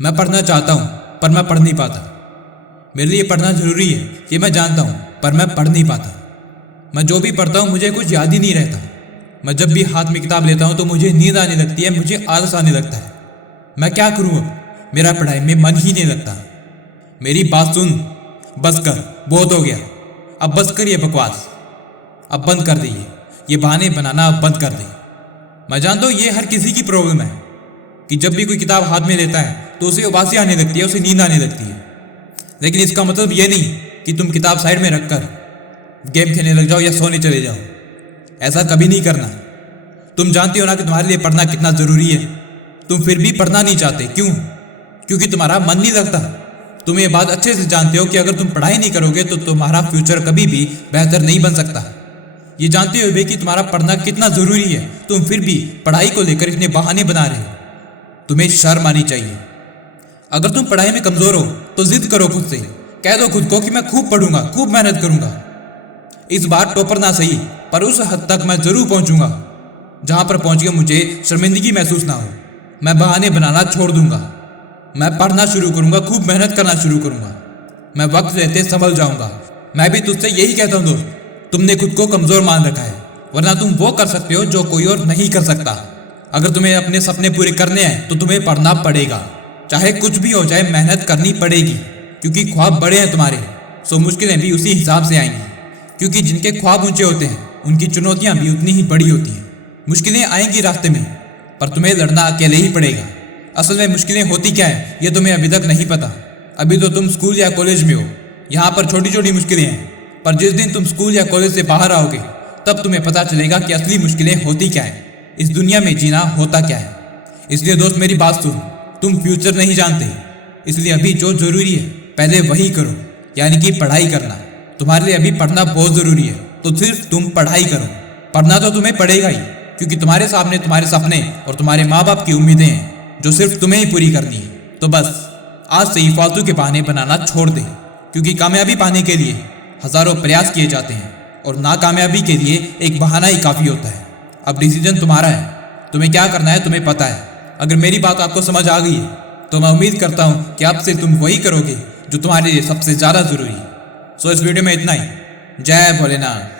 मैं पढ़ना चाहता हूँ पर मैं पढ़ नहीं पाता। मेरे लिए पढ़ना जरूरी है ये मैं जानता हूँ, पर मैं पढ़ नहीं पाता। मैं जो भी पढ़ता हूँ मुझे कुछ याद ही नहीं रहता। मैं जब भी हाथ में किताब लेता हूँ तो मुझे नींद आने लगती है, मुझे आलस आने लगता है। मैं क्या करूँ अब? मेरा पढ़ाई में मन ही नहीं लगता। मेरी बात सुन, बस कर, बहुत हो गया। अब बस कर ये बकवास, अब बंद कर दे ये बहाने बनाना अब बंद कर दे। मैं जानता हूँ ये हर किसी की प्रॉब्लम है कि जब भी कोई किताब हाथ में लेता है तो उसे उबासी आने लगती है, उसे नींद आने लगती है। लेकिन इसका मतलब ये नहीं कि तुम किताब साइड में रखकर गेम खेलने लग जाओ या सोने चले जाओ। ऐसा कभी नहीं करना। तुम जानते हो ना कि तुम्हारे लिए पढ़ना कितना जरूरी है। तुम फिर भी पढ़ना नहीं चाहते, क्यों? क्योंकि तुम्हारा मन नहीं लगता। तुम ये बात अच्छे से जानते हो कि अगर तुम पढ़ाई नहीं करोगे तो तुम्हारा फ्यूचर कभी भी बेहतर नहीं बन सकता। ये जानते हुए भी कि तुम्हारा पढ़ना कितना जरूरी है, तुम फिर भी पढ़ाई को लेकर इतने बहाने बना रहे हो। तुम्हें शर्म आनी चाहिए। अगर तुम पढ़ाई में कमजोर हो तो जिद करो खुद से, कह दो खुद को कि मैं खूब पढ़ूंगा, खूब मेहनत करूंगा। इस बार टॉपर ना सही पर उस हद तक मैं जरूर पहुंचूंगा जहां पर पहुंच के मुझे शर्मिंदगी महसूस ना हो। मैं बहाने बनाना छोड़ दूंगा। मैं पढ़ना शुरू करूंगा, खूब मेहनत करना शुरू करूंगा। मैं वक्त रहते संभल जाऊंगा। मैं भी तुझसे यही कहता हूं दोस्त, तुमने खुद को कमजोर मान रखा है, वरना तुम वो कर सकते हो जो कोई और नहीं कर सकता। अगर तुम्हें अपने सपने पूरे करने हैं तो तुम्हें पढ़ना पड़ेगा। चाहे कुछ भी हो जाए, मेहनत करनी पड़ेगी, क्योंकि ख्वाब बड़े हैं तुम्हारे, सो मुश्किलें भी उसी हिसाब से आएंगी। क्योंकि जिनके ख्वाब ऊंचे होते हैं उनकी चुनौतियां भी उतनी ही बड़ी होती हैं। मुश्किलें आएंगी रास्ते में, पर तुम्हें लड़ना अकेले ही पड़ेगा। असल में मुश्किलें होती क्या है ये तुम्हें अभी तक नहीं पता। अभी तो तुम स्कूल या कॉलेज में हो, यहाँ पर छोटी छोटी मुश्किलें हैं, पर जिस दिन तुम स्कूल या कॉलेज से बाहर आओगे तब तुम्हें पता चलेगा कि असली मुश्किलें होती क्या है, इस दुनिया में जीना होता क्या है। इसलिए दोस्त मेरी बात सुनो, तुम फ्यूचर नहीं जानते, इसलिए अभी जो जरूरी है पहले वही करो, यानी कि पढ़ाई करना। तुम्हारे लिए अभी पढ़ना बहुत जरूरी है, तो सिर्फ तुम पढ़ाई करो। पढ़ना तो तुम्हें पड़ेगा ही, क्योंकि तुम्हारे सामने तुम्हारे सपने और तुम्हारे माँ बाप की उम्मीदें हैं जो सिर्फ तुम्हें ही पूरी करनी है। तो बस आज से ही फालतू के बहाने बनाना छोड़ दे, क्योंकि कामयाबी पाने के लिए हजारों प्रयास किए जाते हैं और नाकामयाबी के लिए एक बहाना ही काफी होता है। अब डिसीजन तुम्हारा है, तुम्हें क्या करना है तुम्हें पता है। अगर मेरी बात आपको समझ आ गई है तो मैं उम्मीद करता हूं कि अब से तुम वही करोगे जो तुम्हारे लिए सबसे ज्यादा जरूरी है। सो इस वीडियो में इतना ही। जय भोलेनाथ।